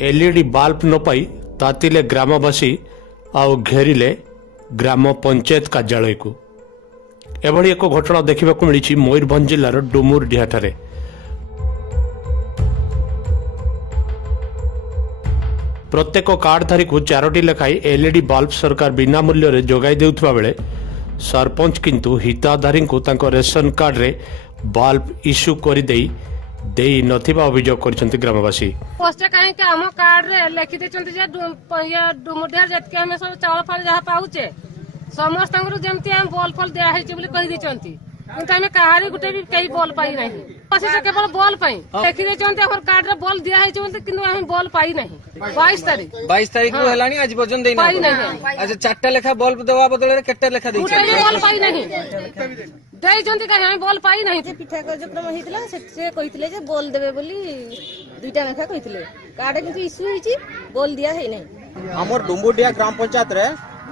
LED bulb न पाई तातिले ग्रामवासी आउ घेरिले ग्राम पंचायत कार्यालय को। एभली एक घटना देखा मिली मयूरभंज जिलार डुमुरडीहाठारे। प्रत्येक कार्डधारी को 4टी लेखाई एलईडी बल्ब सरकार बिना मूल्य रे जोगाई देउथबा बेले सरपंच किंतु हिताधारी को तांको रेशन कार्ड रे बल्ब इश्यू करि देई नथिबा अभियोग करछन्ति ग्रामवासी। पोस्ट काहे के हम कार्ड रे लिखि देछन्ति जे डुमुरडीहार जतके हम सब चावल फाल जहा पाउचे समस्त जेमती हम बॉल फल दिया है कही देछन्ति किंतु हमें कहारी गुटे भी कई बॉल पाई नहीं बस केवल बॉल पाई देखि देछन्ति हमर कार्ड रे बॉल दिया है किंतु हम बॉल पाई नहीं। 22 तारीख को हलानी आज पर्यंत देई नहीं। अच्छा 4टा लेखा बल्ब देवा बदले रे केते लेखा देछि बॉल पाई नहीं देइ जंती का हम बॉल पाई नहीं। जे पिठा कार्यक्रम हितला से कहितले जे बॉल देबे बोली 2टा लेखा कहितले कार्ड किंतु इश्यू हिची बॉल दिया है नहीं। हमर डुमुरडीहा ग्राम पंचायत रे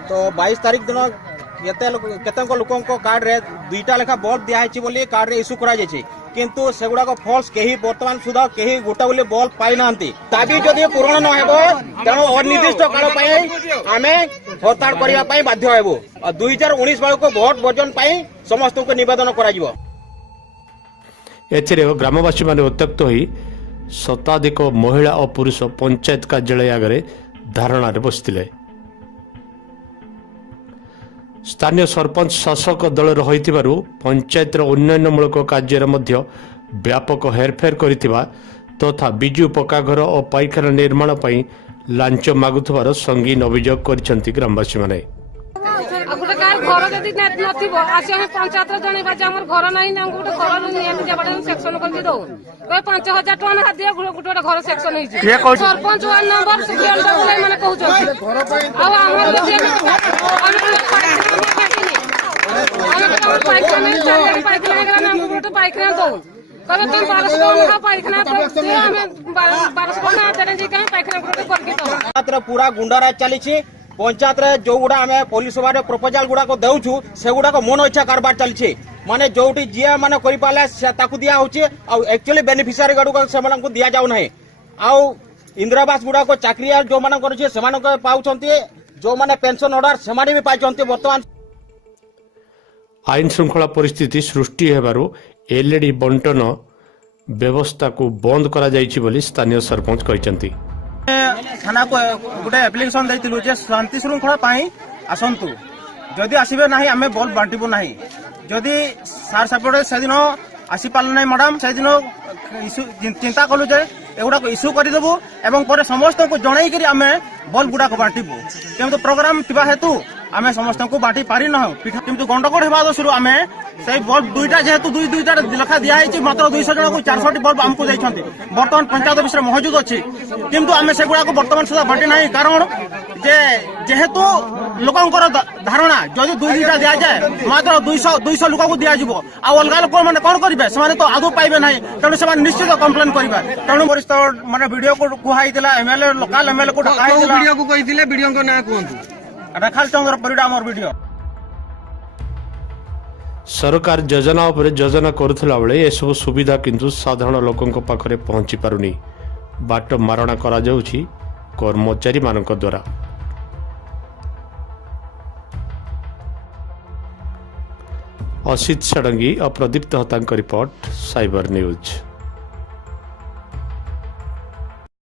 तो 22 तारीख दिन केतक लोक कार्ड रे 2टा लेखा बल्ब दिया है बोली कार्ड रे इश्यू करा जायछि किंतु सेगुडा को फॉल्स केही वर्तमान सुधा केही गोटा बोली बल्ब पाई नांती दाबी जदि पूर्ण न हेबो तेणु अनिर्दिष्ट काल पई आमे हड़ताल करिया पई बाध्य हेबो। 2019 बेल को भोट वर्जन पई समस्त को निवेदन करा जिवो। एथिरे ग्रामवासी माने उत्त्यक्त होई शताधिक महिला और पुरुष पंचायत कार्यालय आगे धारणा रे बसिथिले। स्थानीय सरपंच शासक दल रहिथिबारु पंचायतर उन्नयनमूलक कार्य मध्य व्यापक हेरफेर करिथिबा तथा बिजु पक्काघर और पाइखाना निर्माण पई लांच मागुथबार संगीन अभियोग करिसेंति ग्रामवासी माने। गोटे गाय घर जदि नथिबो आसी हम पंचायत रे जणेबा जे हमर घर नाही ना गोटे घर नियम जेबाडे सेक्शन करके दो कोई 5000 टका ना दिया गोटे घर सेक्शन होई जे सरपंच वार्ड नंबर सुबियल डबल माने कहउछ अब हमर पाइखाना दो कबे तुम 1200 टका पाइखाना तो हमें 1200 टका देने जी कहीं पाइखाना गोटे करके दो मात्र पूरा गुंडाराज चली पंचायत रे जो गुड़ा हमें पुलिस सभा रे प्रपोजल गुड़ा को देउछु से गुड़ा को मन इच्छा कारबार चलछि माने जोटी जिया माने करि पाले ताकू दिया होछि आ एक्चुअली बेनिफिशियरी गडू को से मानन को दिया जाउ नाही आ इंदिरावास गुड़ा को चाकरिया जो मानन करछि से मानन को पाउछन्ति जो माने पेंशन ऑर्डर से माने भी पाइछन्ति। वर्तमान आईन श्रृंखला परिस्थिति सृष्टि हेबारु एलईडी बंटन व्यवस्था को बंद करा जाइछि बोली स्थानीय सरपंच कहिसन्ति। थाना को गोटे एप्लिकेशन दैथिलु जे शांति श्रृंखला पाई आसंतु जदि आसीबे नाही आमे बॉल बांटिबो नाही जदि सार सापड़े से दिन आसी पाल नाही मैडम से दिन चिंता कलु जे एगुड़ा को इश्यू कर देबू एवं पर समस्त को जणाई करी आमे बॉल गुड़ा को बांटिबू किंतु प्रोग्राम थिबा हेतु आमे समस्त को बांटी पारि न किंतु गंडगोल हेबा दोसरु आमे से बल्ब 2टा जेहेतु 2टा लेखा दिया है मात्र 200 जन को 400 बल्ब हमको दैछन्ति वर्तमान पंचायत ऑफिस रे मौजूद अछि किंतु आमे से गुड़ा को वर्तमान सुधा बांटी नाही कारण जे जेहेतु लोकंकर धारणा जदि 2टा दिया जाए मात्र 200 लोक को दिया जिवो आ अलगा लोक माने कोन करिवे से माने तो आगु पाइबे नाही तेणु से माने निश्चित कंप्लेन करिवे तेणु वरिष्ठ माने वीडियो को कुहाइतिला एमएलए लोकल एमएलए को डकाइतिला वीडियो को कहितिले वीडियो को ना कहंतु रखाल चंद्र परिडा मोर वीडियो। सरकार योजना उपरे योजना करुथला बेले ए सब सुविधा किंतु साधारण लोकंक पाखरे पहुंची पारुनी बाट मारणा करा जाउछि कर्मचारी मानक द्वारा। असित षडंगी और प्रदीप्त हतांक रिपोर्ट साइबर न्यूज।